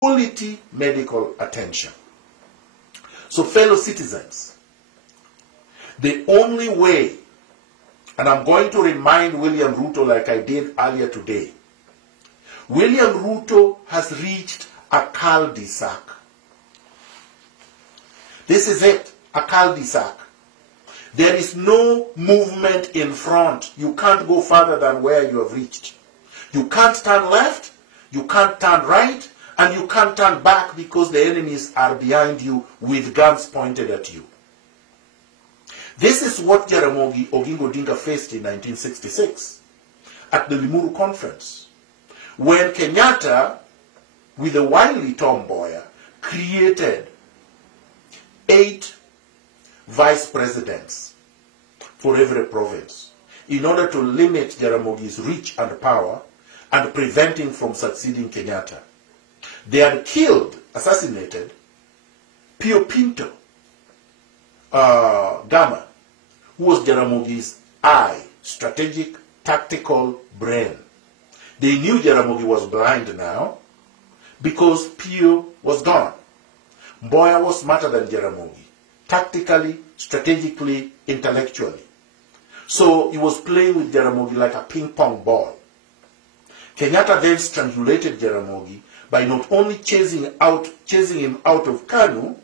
quality medical attention. So fellow citizens, the only way, and I'm going to remind William Ruto like I did earlier today, William Ruto has reached a cul-de-sac. This is it, a cul-de-sac. There is no movement in front. You can't go further than where you have reached. You can't turn left, you can't turn right, and you can't turn back because the enemies are behind you with guns pointed at you. This is what Jaramogi Oginga Odinga faced in 1966 at the Limuru Conference, when Kenyatta, with a wily Tom Mboya, created 8 vice presidents for every province in order to limit Jaramogi's reach and power and prevent him from succeeding Kenyatta. They had killed, assassinated, Pio Pinto Gama, who was Jaramogi's eye, strategic, tactical brain. They knew Jaramogi was blind now because Pio was gone. Mboya was smarter than Jaramogi, tactically, strategically, intellectually. So he was playing with Jaramogi like a ping-pong ball. Kenyatta then strangulated Jaramogi by not only chasing him out of Kanu,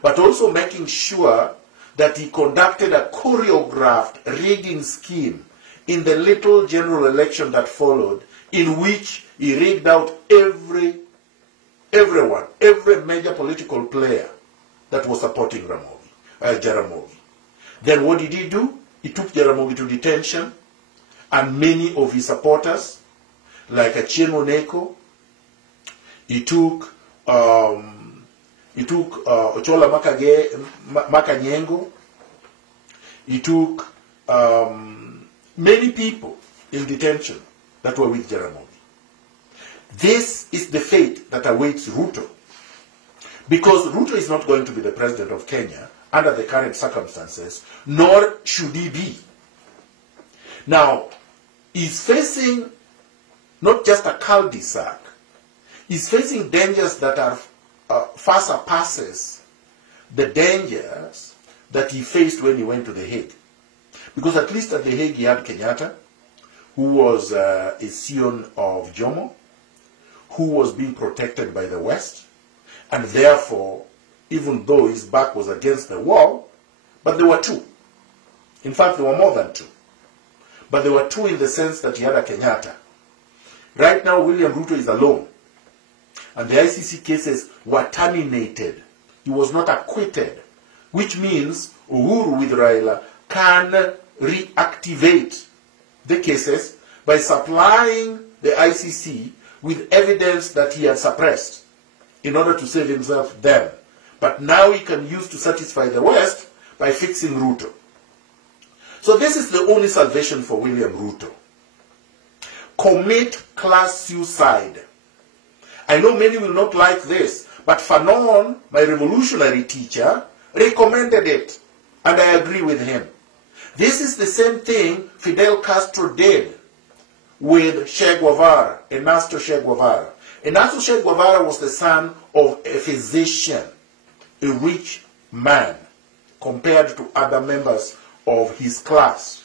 but also making sure that he conducted a choreographed rigging scheme in the little general election that followed, in which he rigged out every major political player that was supporting Jaramogi. Then what did he do? He took Jaramogi to detention, and many of his supporters, like Achieng' Oneko, he took Ochola Makanyengo, he took many people in detention that were with Jaramogi. This is the fate that awaits Ruto, because Ruto is not going to be the president of Kenya under the current circumstances, nor should he be. Now, he's facing not just a cul-de-sac, he's facing dangers that are far surpasses the dangers that he faced when he went to The Hague. Because at least at The Hague he had Kenyatta, who was a scion of Jomo, who was being protected by the West, and therefore, even though his back was against the wall, but there were two. In fact, there were more than two. But there were two in the sense that he had a Kenyatta. Right now, William Ruto is alone. And the ICC cases were terminated. He was not acquitted. Which means Uhuru with Raila can reactivate the cases by supplying the ICC with evidence that he had suppressed in order to save himself then. But now he can use to satisfy the West by fixing Ruto. So this is the only salvation for William Ruto. Commit class suicide. I know many will not like this, but Fanon, my revolutionary teacher, recommended it, and I agree with him. This is the same thing Fidel Castro did with Che Guevara, Ernesto Che Guevara. Ernesto Che Guevara was the son of a physician, a rich man, compared to other members of his class.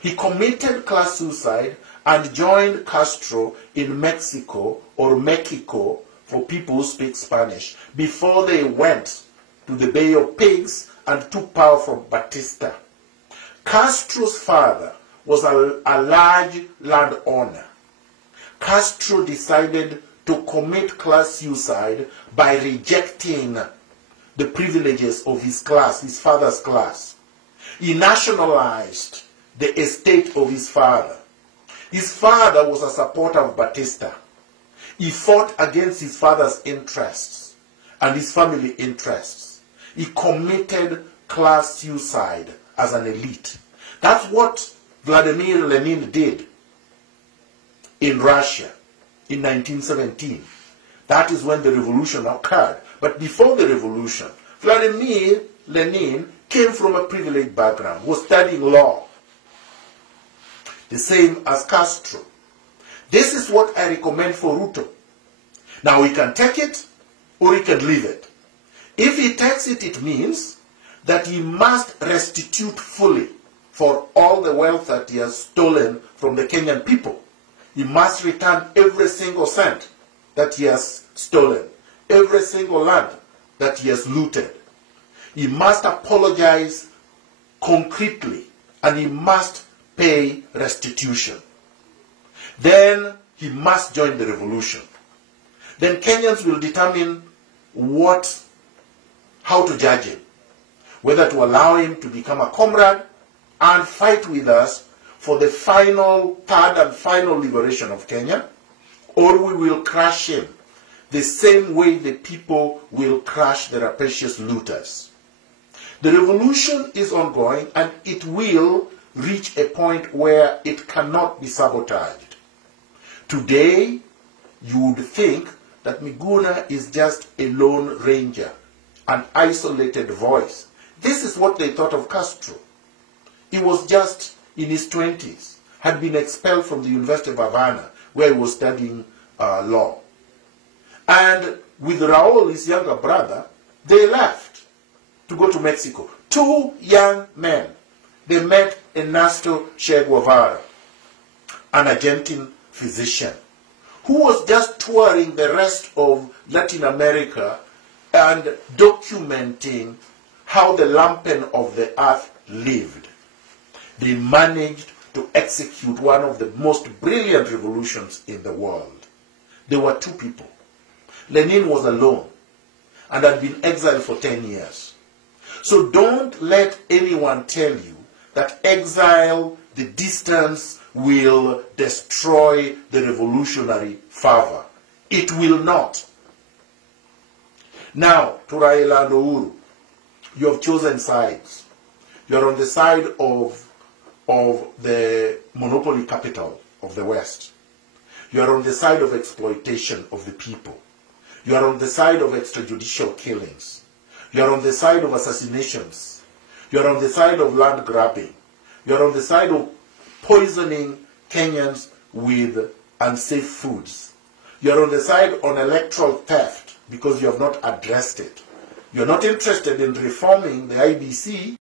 He committed class suicide and joined Castro in Mexico, or Mexico for people who speak Spanish, before they went to the Bay of Pigs and took power from Batista. Castro's father was a large landowner. Castro decided to commit class suicide by rejecting the privileges of his class, his father's class. He nationalized the estate of his father. His father was a supporter of Batista. He fought against his father's interests and his family interests. He committed class suicide as an elite. That's what Vladimir Lenin did in Russia in 1917. That is when the revolution occurred. But before the revolution, Vladimir Lenin came from a privileged background, was studying law. The same as Castro. This is what I recommend for Ruto. Now, he can take it or he can leave it. If he takes it, it means that he must restitute fully for all the wealth that he has stolen from the Kenyan people. He must return every single cent that he has stolen, every single land that he has looted. He must apologize concretely, and he must pay restitution. Then he must join the revolution. Then Kenyans will determine how to judge him, whether to allow him to become a comrade and fight with us for the third and final liberation of Kenya, or we will crush him the same way the people will crush the rapacious looters. The revolution is ongoing, and it will reach a point where it cannot be sabotaged. Today, you would think that Miguna is just a lone ranger, an isolated voice. This is what they thought of Castro. He was just in his 20s, had been expelled from the University of Havana, where he was studying law. And with Raul, his younger brother, they left to go to Mexico. Two young men. They met Ernesto Che Guevara, an Argentine physician, who was just touring the rest of Latin America and documenting how the lumpen of the earth lived. They managed to execute one of the most brilliant revolutions in the world. There were two people. Lenin was alone and had been exiled for 10 years. So don't let anyone tell you that exile, the distance, will destroy the revolutionary fervor. It will not. Now, to Raila and Uhuru, you have chosen sides. You are on the side of the monopoly capital of the West. You are on the side of exploitation of the people. You are on the side of extrajudicial killings. You are on the side of assassinations. You are on the side of land grabbing. You are on the side of poisoning Kenyans with unsafe foods. You are on the side on electoral theft because you have not addressed it. You are not interested in reforming the IBC.